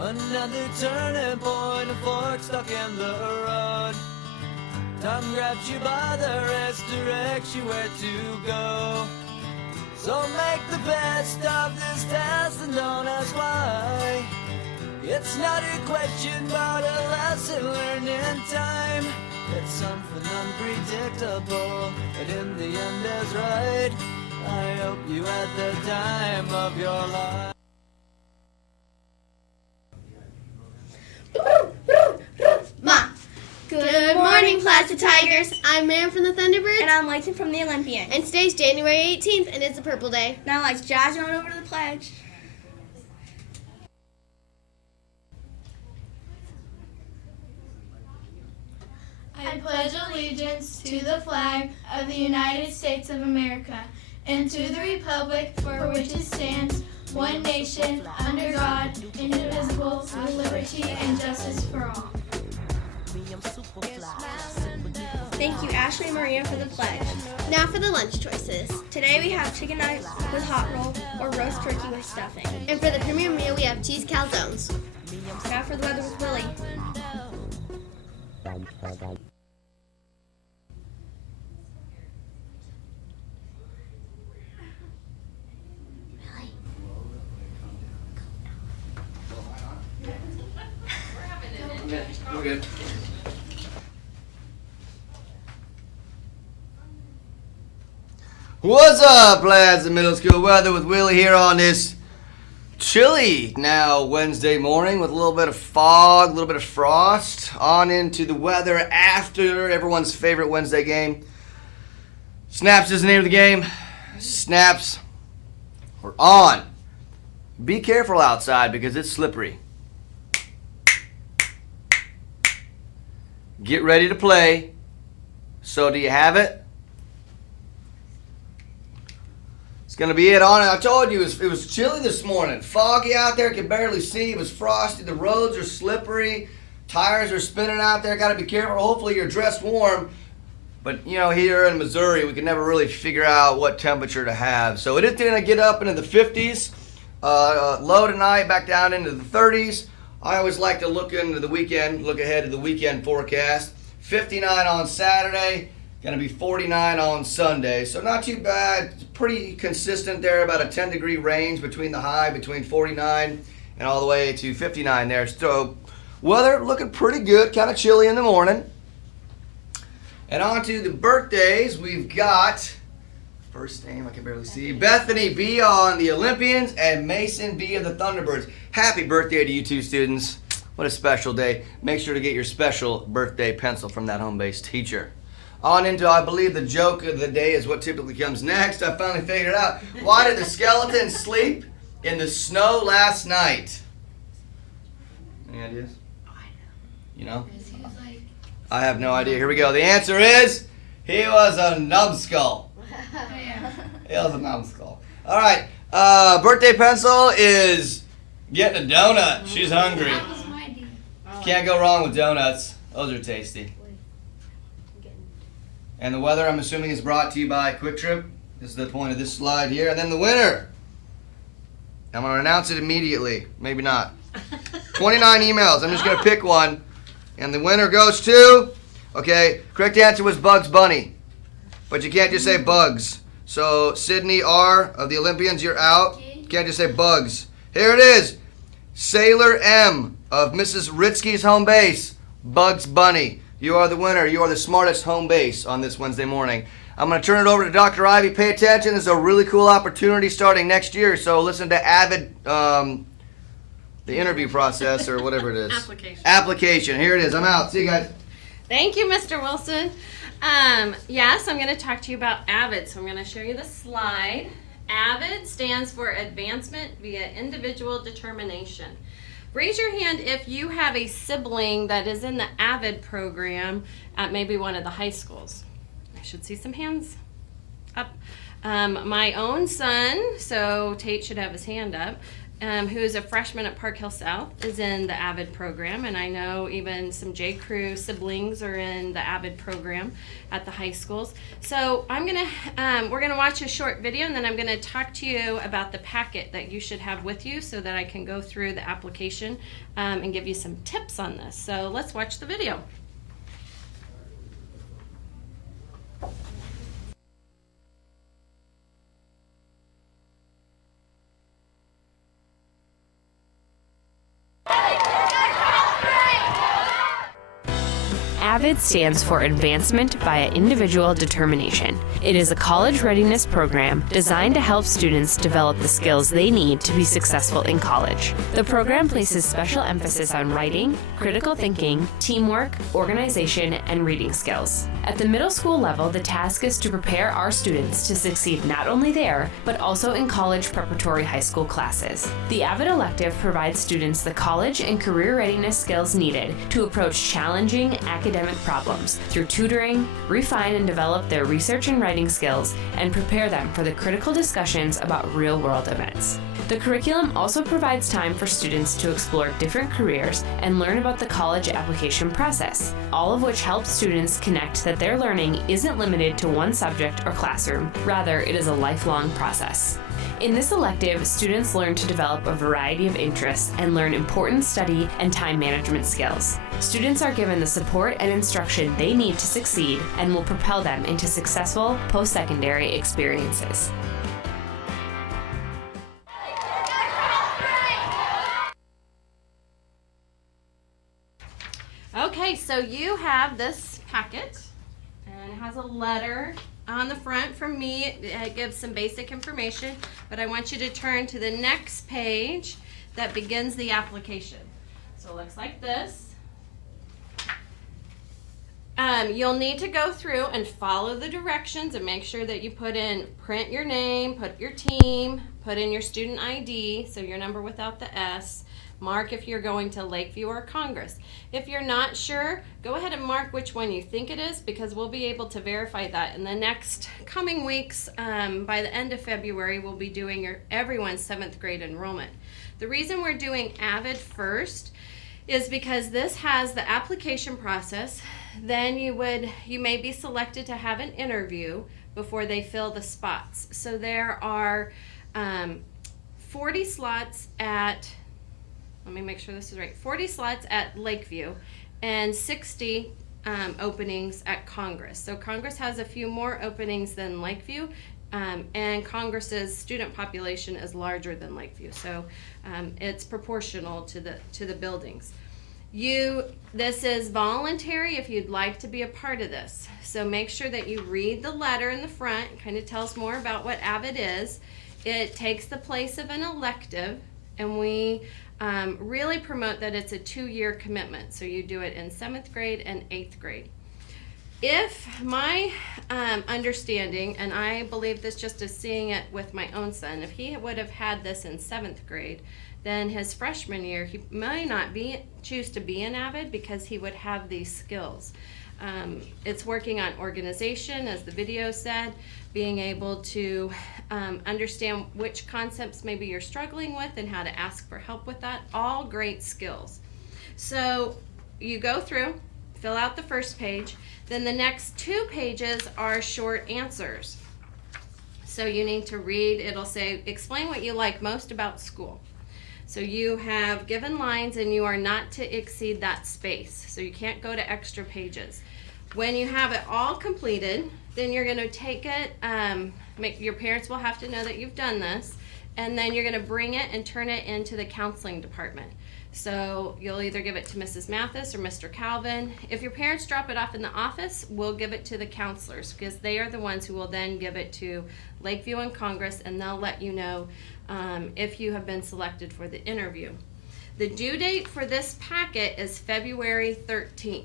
Another turning point, a fork stuck in the road. Time grabs you by the wrist, directs you where to go. So make the best of this test and don't ask why. It's not a question but a lesson learned in time. It's something unpredictable, but in the end is right. I hope you had the time of your life. Ma. Good morning, Plaza Tigers. I'm Miriam from the Thunderbirds. And I'm Layton from the Olympians. And today's January 18th, and it's a purple day. Now let's jazz on over to the pledge. I pledge allegiance to the flag of the United States of America and to the republic for which it stands, one nation, under God, indivisible, with liberty and justice for all. Thank you, Ashley and Maria, for the pledge. Now for the lunch choices. Today we have chicken nuggets with hot roll or roast turkey with stuffing. And for the premium meal, we have cheese calzones. Now for the weather with Willie. We're good. What's up, Plaza Middle School weather with Willie here on this chilly now Wednesday morning with a little bit of fog, a little bit of frost, on into the weather after everyone's favorite Wednesday game. Snaps is the name of the game. Snaps. We're on. Be careful outside because it's slippery. Get ready to play. So do you have it? It's going to be it on it. I told you it was chilly this morning. Foggy out there. Could barely see. It was frosty. The roads are slippery. Tires are spinning out there. Got to be careful. Hopefully you're dressed warm. But, you know, here in Missouri, we can never really figure out what temperature to have. So it is going to get up into the 50s. Low tonight, back down into the 30s. I always like to look into the weekend, look ahead to the weekend forecast. 59 on Saturday, going to be 49 on Sunday. So not too bad. It's pretty consistent there, about a 10-degree range between the high, between 49 and all the way to 59 there. So weather looking pretty good, kind of chilly in the morning. And on to the birthdays. We've got, first name I can barely see, Bethany B. on the Olympians and Mason B. of the Thunderbirds. Happy birthday to you two students. What a special day. Make sure to get your special birthday pencil from that home-based teacher. On into, I believe, the joke of the day is what typically comes next. I finally figured it out. Why did the skeleton sleep in the snow last night? Any ideas? You know? I have no idea. Here we go. The answer is, he was a numbskull. He was a numbskull. All right. Birthday pencil is getting a donut. She's hungry. Can't go wrong with donuts. Those are tasty. And the weather, I'm assuming, is brought to you by Quick Trip. This is the point of this slide here. And then the winner. I'm going to announce it immediately. Maybe not. 29 emails. I'm just going to pick one. And the winner goes to, okay, correct answer was Bugs Bunny. But you can't just say Bugs. So Sydney R. of the Olympians, you're out. You can't just say Bugs. Here it is. Sailor M. of Mrs. Ritzky's home base, Bugs Bunny. You are the winner. You are the smartest home base on this Wednesday morning. I'm going to turn it over to Dr. Ivy. Pay attention. This is a really cool opportunity starting next year. So listen to Avid, the interview process or whatever it is. Application. Here it is. I'm out. See you guys. Thank you, Mr. Wilson. Yes, I'm going to talk to you about AVID. So I'm going to show you the slide. AVID stands for Advancement via Individual Determination. Raise your hand if you have a sibling that is in the AVID program at maybe one of the high schools. I should see some hands up. My own son, so Tate should have his hand up, who is a freshman at Park Hill South, is in the AVID program, and I know even some J. Crew siblings are in the AVID program at the high schools. So we're gonna watch a short video, and then I'm gonna talk to you about the packet that you should have with you so that I can go through the application and give you some tips on this. So let's watch the video. AVID stands for Advancement via Individual Determination. It is a college readiness program designed to help students develop the skills they need to be successful in college. The program places special emphasis on writing, critical thinking, teamwork, organization, and reading skills. At the middle school level, the task is to prepare our students to succeed not only there, but also in college preparatory high school classes. The AVID elective provides students the college and career readiness skills needed to approach challenging academic problems through tutoring, refine and develop their research and writing skills, and prepare them for the critical discussions about real-world events. The curriculum also provides time for students to explore different careers and learn about the college application process, all of which helps students connect that their learning isn't limited to one subject or classroom, rather it is a lifelong process. In this elective, students learn to develop a variety of interests and learn important study and time management skills. Students are given the support and instruction they need to succeed and will propel them into successful post-secondary experiences. Okay, so you have this packet, and it has a letter on the front from me. It gives some basic information, but I want you to turn to the next page that begins the application. So it looks like this. You'll need to go through and follow the directions and make sure that you print your name, put your team, put in your student ID, so your number without the S. Mark if you're going to Lakeview or Congress. If you're not sure, go ahead and mark which one you think it is, because we'll be able to verify that in the next coming weeks. By the end of February, we'll be doing everyone's 7th grade enrollment. The reason we're doing AVID first is because this has the application process. Then you may be selected to have an interview before they fill the spots. So there are 40 slots at, let me make sure this is right, 40 slots at Lakeview and 60 openings at Congress. So Congress has a few more openings than Lakeview, and Congress's student population is larger than Lakeview. So it's proportional to the buildings. This is voluntary if you'd like to be a part of this. So make sure that you read the letter in the front. It kind of tells more about what AVID is. It takes the place of an elective, and we really promote that it's a 2-year commitment. So you do it in 7th grade and 8th grade. If my understanding, and I believe this just as seeing it with my own son, if he would have had this in 7th grade, then his freshman year, he may not choose to be an AVID because he would have these skills. It's working on organization, as the video said, being able to understand which concepts maybe you're struggling with and how to ask for help with that. All great skills. So you go through, fill out the first page, then the next 2 pages are short answers. So you need to read, it'll say, explain what you like most about school. So you have given lines and you are not to exceed that space. So you can't go to extra pages. When you have it all completed, then you're going to take it, your parents will have to know that you've done this, and then you're going to bring it and turn it into the counseling department. So you'll either give it to Mrs. Mathis or Mr. Calvin. If your parents drop it off in the office, we'll give it to the counselors, because they are the ones who will then give it to Lakeview and Congress, and they'll let you know if you have been selected for the interview. The due date for this packet is February 13th.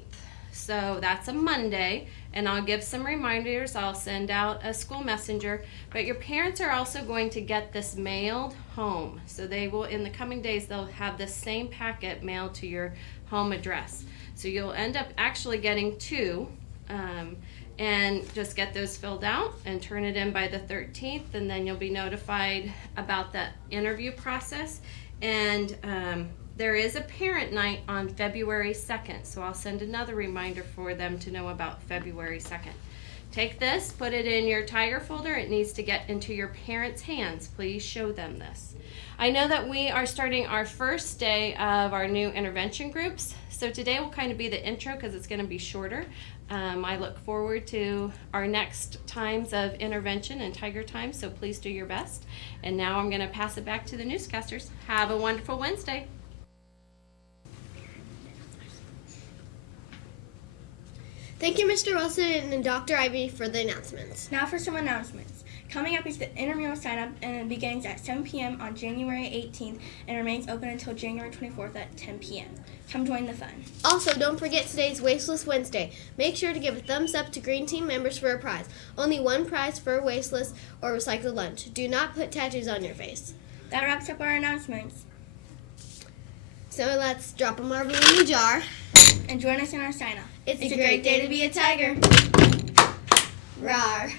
So that's a Monday, and I'll give some reminders. I'll send out a school messenger, but your parents are also going to get this mailed home. So they will, in the coming days, they'll have this same packet mailed to your home address. So you'll end up actually getting 2. and just get those filled out and turn it in by the 13th, and then you'll be notified about the interview process. And there is a parent night on February 2nd, so I'll send another reminder for them to know about February 2nd. Take this, put it in your Tiger folder. It needs to get into your parents' hands. Please show them this. I know that we are starting our first day of our new intervention groups, so today will kind of be the intro because it's going to be shorter. I look forward to our next times of intervention and Tiger time, so please do your best. And now I'm going to pass it back to the newscasters. Have a wonderful Wednesday. Thank you, Mr. Wilson and Dr. Ivy, for the announcements. Now for some announcements. Coming up is the intramural sign-up, and it begins at 7 p.m. on January 18th and remains open until January 24th at 10 p.m. Come join the fun. Also, don't forget today's Wasteless Wednesday. Make sure to give a thumbs up to Green Team members for a prize. Only one prize for a wasteless or recycled lunch. Do not put tattoos on your face. That wraps up our announcements. So let's drop a marble in the jar. And join us in our sign-up. It's a great day to be a tiger. Rawr.